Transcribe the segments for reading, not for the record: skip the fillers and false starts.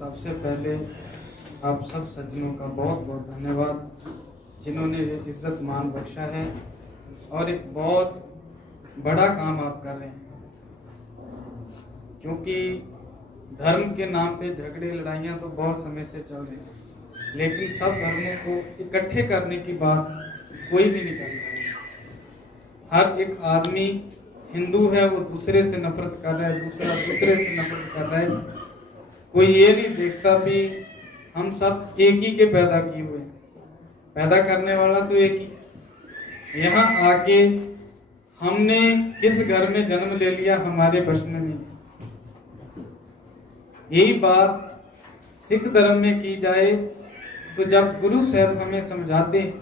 सबसे पहले आप सब सज्जनों का बहुत बहुत धन्यवाद, जिन्होंने ये इज्जत मान बख्शा है और एक बहुत बड़ा काम आप कर रहे हैं। क्योंकि धर्म के नाम पे झगड़े लड़ाइयाँ तो बहुत समय से चल रही हैं, लेकिन सब धर्मों को इकट्ठे करने की बात कोई भी नहीं कर रहा है। हर एक आदमी हिंदू है, वो दूसरे से नफरत कर रहा है, दूसरा दूसरे से नफरत कर रहा है। कोई ये नहीं देखता भी हम सब एक ही के पैदा किए हुए हैं, पैदा करने वाला तो एक ही। यहाँ आके हमने किस घर में जन्म ले लिया हमारे बस में नहीं। यही बात सिख धर्म में की जाए तो जब गुरु साहब हमें समझाते हैं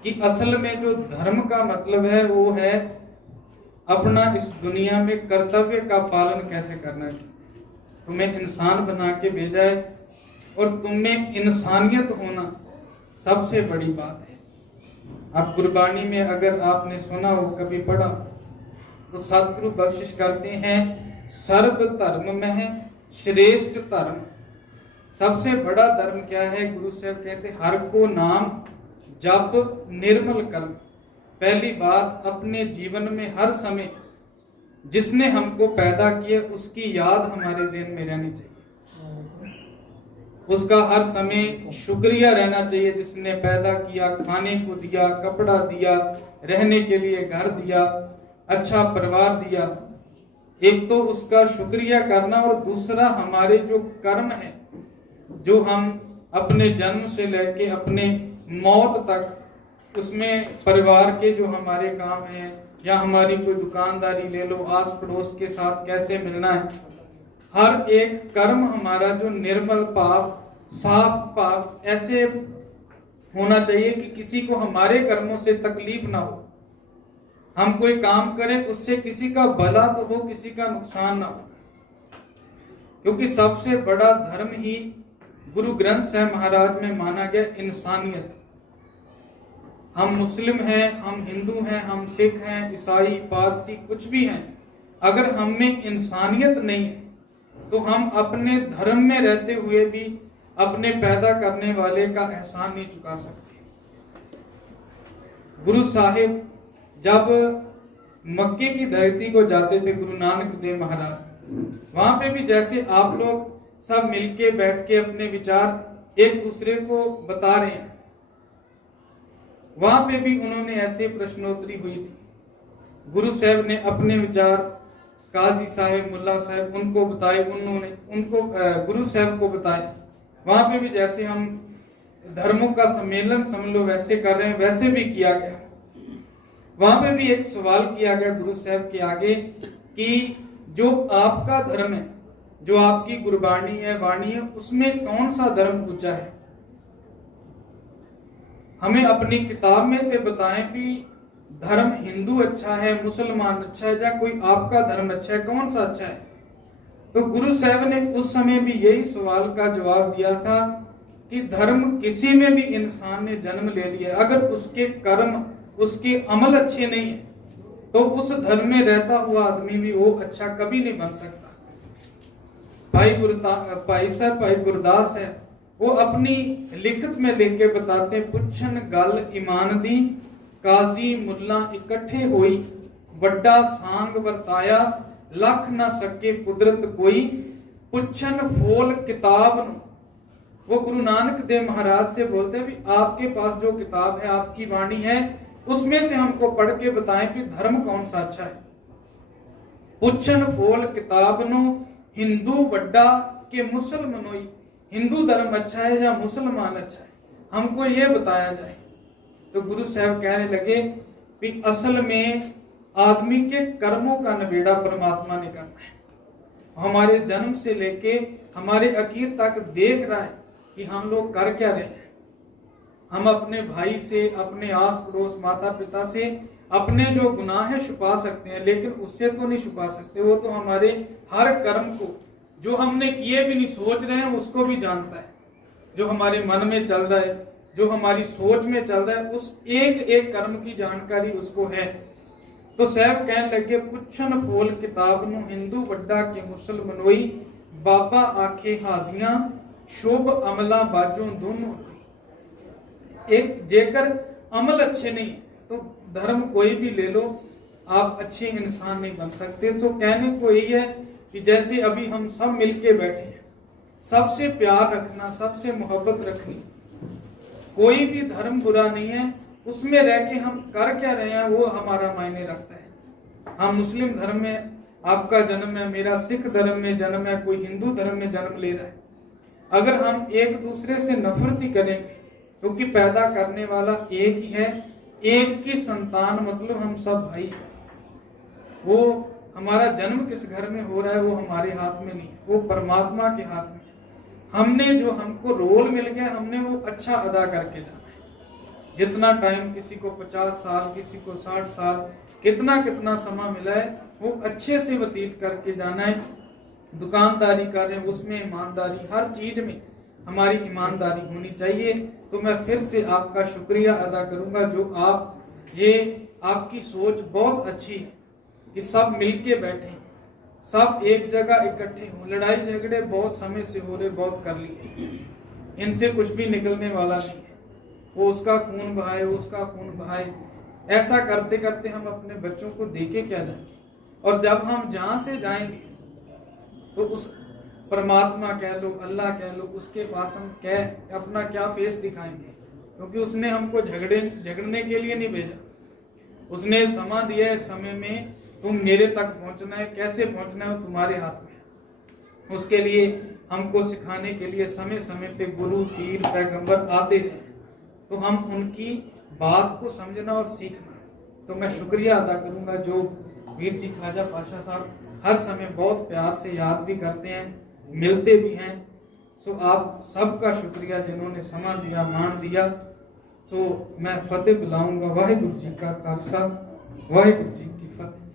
कि असल में जो धर्म का मतलब है वो है अपना इस दुनिया में कर्तव्य का पालन कैसे करना है। तुम्हें इंसान बना के भेजा है और तुम्हें इंसानियत होना सबसे बड़ी बात है। अब गुरबानी में अगर आपने सुना हो, कभी पढ़ा, तो सतगुरु बख्शिश करते हैं सर्व धर्म में है श्रेष्ठ धर्म। सबसे बड़ा धर्म क्या है? गुरु साहब कहते हर को नाम जप निर्मल कर्म। पहली बात, अपने जीवन में हर समय जिसने हमको पैदा किया उसकी याद हमारे ज़हन में रहनी चाहिए, उसका हर समय शुक्रिया रहना चाहिए। जिसने पैदा किया, खाने को दिया, कपड़ा दिया, रहने के लिए घर दिया, अच्छा परिवार दिया, एक तो उसका शुक्रिया करना, और दूसरा हमारे जो कर्म है, जो हम अपने जन्म से लेके अपने मौत तक, उसमें परिवार के जो हमारे काम हैं, या हमारी कोई दुकानदारी ले लो, आस पड़ोस के साथ कैसे मिलना है, हर एक कर्म हमारा जो निर्मल भाव, साफ भाव ऐसे होना चाहिए कि किसी को हमारे कर्मों से तकलीफ ना हो। हम कोई काम करें उससे किसी का भला तो हो, किसी का नुकसान ना हो। क्योंकि सबसे बड़ा धर्म ही गुरु ग्रंथ साहब महाराज में माना गया इंसानियत। हम मुस्लिम हैं, हम हिंदू हैं, हम सिख हैं, ईसाई, पारसी, कुछ भी हैं, अगर हम में इंसानियत नहीं है तो हम अपने धर्म में रहते हुए भी अपने पैदा करने वाले का एहसान नहीं चुका सकते। गुरु साहिब जब मक्के की धरती को जाते थे, गुरु नानक देव महाराज, वहां पे भी जैसे आप लोग सब मिलके बैठ के अपने विचार एक दूसरे को बता रहे हैं, वहां पे भी उन्होंने ऐसे प्रश्नोत्तरी हुई थी। गुरु साहब ने अपने विचार काजी साहब, मुल्ला साहब उनको बताए, उन्होंने उनको गुरु साहब को बताए। वहां पे भी जैसे हम धर्मों का सम्मेलन समझ लो वैसे कर रहे हैं, वैसे भी किया गया। वहां पे भी एक सवाल किया गया गुरु साहब के आगे कि जो आपका धर्म है, जो आपकी गुरबाणी है, वाणी है, उसमें कौन सा धर्म ऊंचा है? हमें अपनी किताब में से बताएं कि धर्म हिंदू अच्छा है, मुसलमान अच्छा है, या कोई आपका धर्म अच्छा है, कौन सा अच्छा है? तो गुरु साहब ने उस समय भी यही सवाल का जवाब दिया था कि धर्म किसी में भी इंसान ने जन्म ले लिया, अगर उसके कर्म, उसके अमल अच्छे नहीं है तो उस धर्म में रहता हुआ आदमी भी वो अच्छा कभी नहीं बन सकता। भाई गुरदास है, वो अपनी लिखत में लिख के बताते हैं, पुछन गल ईमान दी काजी मुल्ला इकट्ठे होई, बड़ा सांग वरताया लख ना सके कुदरत कोई, पुछन फोल किताब नु। वो गुरु नानक देव महाराज से बोलते हैं भी आपके पास जो किताब है, आपकी वाणी है, उसमें से हमको पढ़ के बताएं कि धर्म कौन सा अच्छा है। पुछन फोल किताब नु हिंदू वड्डा के मुसलमानोई, हिंदू धर्म अच्छा है या मुसलमान अच्छा है, हमको ये बताया जाए। तो गुरु साहब कहने लगे कि असल में आदमी के कर्मों का निबेड़ा परमात्मा ने करना है। हमारे जन्म से लेके हमारे आखिर तक देख रहा है कि हम लोग कर क्या रहे हैं। हम अपने भाई से, अपने आस पड़ोस, माता पिता से अपने जो गुनाह है छुपा सकते हैं, लेकिन उससे तो नहीं छुपा सकते। वो तो हमारे हर कर्म को, जो हमने किए भी नहीं सोच रहे हैं, उसको भी जानता है। जो हमारे मन में चल रहा है, जो हमारी सोच में चल रहा है, उस एक एक कर्म की जानकारी उसको है। तो साहब कहने लगे पुछन फोल किताब नु हिंदू वड्डा के मुसलमानोई, बाबा आखे हाजियां शोभ अमला बाजों दोनों। एक जेकर अमल अच्छे नहीं तो धर्म कोई भी ले लो, आप अच्छे इंसान नहीं बन सकते। तो कहने को यही है कि जैसे अभी हम सब मिलके बैठे हैं, सबसे प्यार रखना, सबसे मोहब्बत रखनी। कोई भी धर्म बुरा नहीं है, उसमें रह के हम कर क्या रहे हैं वो हमारा मायने रखता है। हम मुस्लिम धर्म में आपका जन्म है, मेरा सिख धर्म में जन्म है, कोई हिंदू धर्म में जन्म ले रहा है। अगर हम एक दूसरे से नफरत ही करेंगे, क्योंकि पैदा करने वाला एक ही है, एक की संतान मतलब हम सब भाई हैं। वो हमारा जन्म किस घर में हो रहा है वो हमारे हाथ में नहीं है, वो परमात्मा के हाथ में। हमने जो हमको रोल मिल गया, हमने वो अच्छा अदा करके जाना है। जितना टाइम, किसी को 50 साल, किसी को 60 साल, कितना कितना समय मिला है वो अच्छे से व्यतीत करके जाना है। दुकानदारी कर रहे हैं उसमें ईमानदारी, हर चीज में हमारी ईमानदारी होनी चाहिए। तो मैं फिर से आपका शुक्रिया अदा करूंगा जो आप, ये आपकी सोच बहुत अच्छी है कि सब मिलके बैठे, सब एक जगह इकट्ठे हों। लड़ाई झगड़े बहुत समय से हो रहे, बहुत कर लिए, इनसे कुछ भी निकलने वाला नहीं है। वो उसका खून बहाए, उसका खून बहाए, ऐसा करते करते हम अपने बच्चों को देके क्या जाएंगे। और जब हम जहां से जाएंगे तो उस परमात्मा कह लो, अल्लाह कह लो, उसके पास हम अपना क्या फेस दिखाएंगे, क्योंकि उसने हमको झगड़ने के लिए नहीं भेजा। उसने समय दिया है, समय में तुम मेरे तक पहुंचना है, कैसे पहुंचना है वो तुम्हारे हाथ में है। उसके लिए हमको सिखाने के लिए समय समय पे गुरु, पीर, पैगंबर आते हैं, तो हम उनकी बात को समझना और सीखना। तो मैं शुक्रिया अदा करूंगा जो वीर जी ख्वाजा पाशा साहब हर समय बहुत प्यार से याद भी करते हैं, मिलते भी हैं। सो आप सबका शुक्रिया जिन्होंने समय दिया, मान दिया। सो मैं फतेह बुलाऊंगा। वाहिगुरु जी का खालसा, वाहिगुरु जी की फतेह।